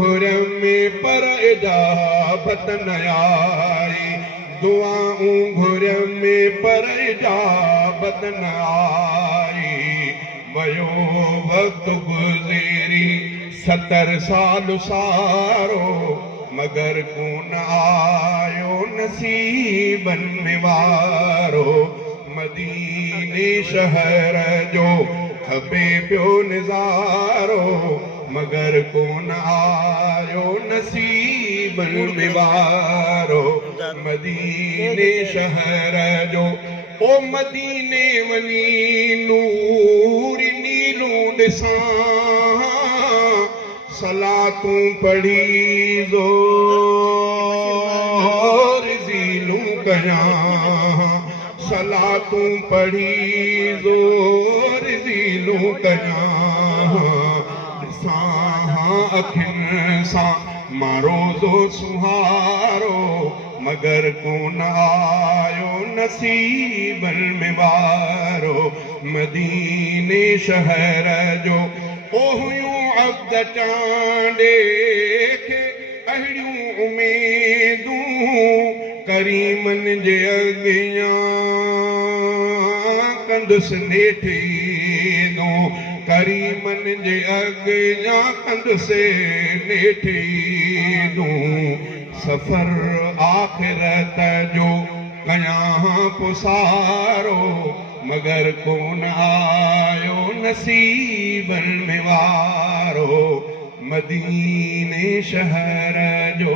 घुर में पर इजाबत न आई, दुआऊं घुर में पर इजाबत न आई। वयो वक्त गुज़री 70 साल सारो, मगर कोन आयो नसीबन में वारो। मदीने शहर जो खपे पियो निज़ारो, मगर कोन आयो नसीबन में वारो। मदीने शहर जो ओ मदीने वनी नूर नीलूं ॾिसां, सलातूं पढ़ी ज़ोर ज़ीलूं कयां, सलातूं पढ़ी ज़ोर ज़ीलूं कयां। ॾिसां अखियुनि सां मां रोज़ो सुहारो, मगर कोन आयो नसीबन में वारो। मदीने शहर जो ओ हुयूं अब्द चांडे खे अहिड़ियूं उमेदूं, करीमन जे अॻियां कंदुसि नेठींदूं, करीमन जे अॻियां कंदुसि नेठींदूं। सफ़र आख़िरत जो कयां पुसारो, मगर कोन आयो नसीबन में वारो। मदीने शहर जो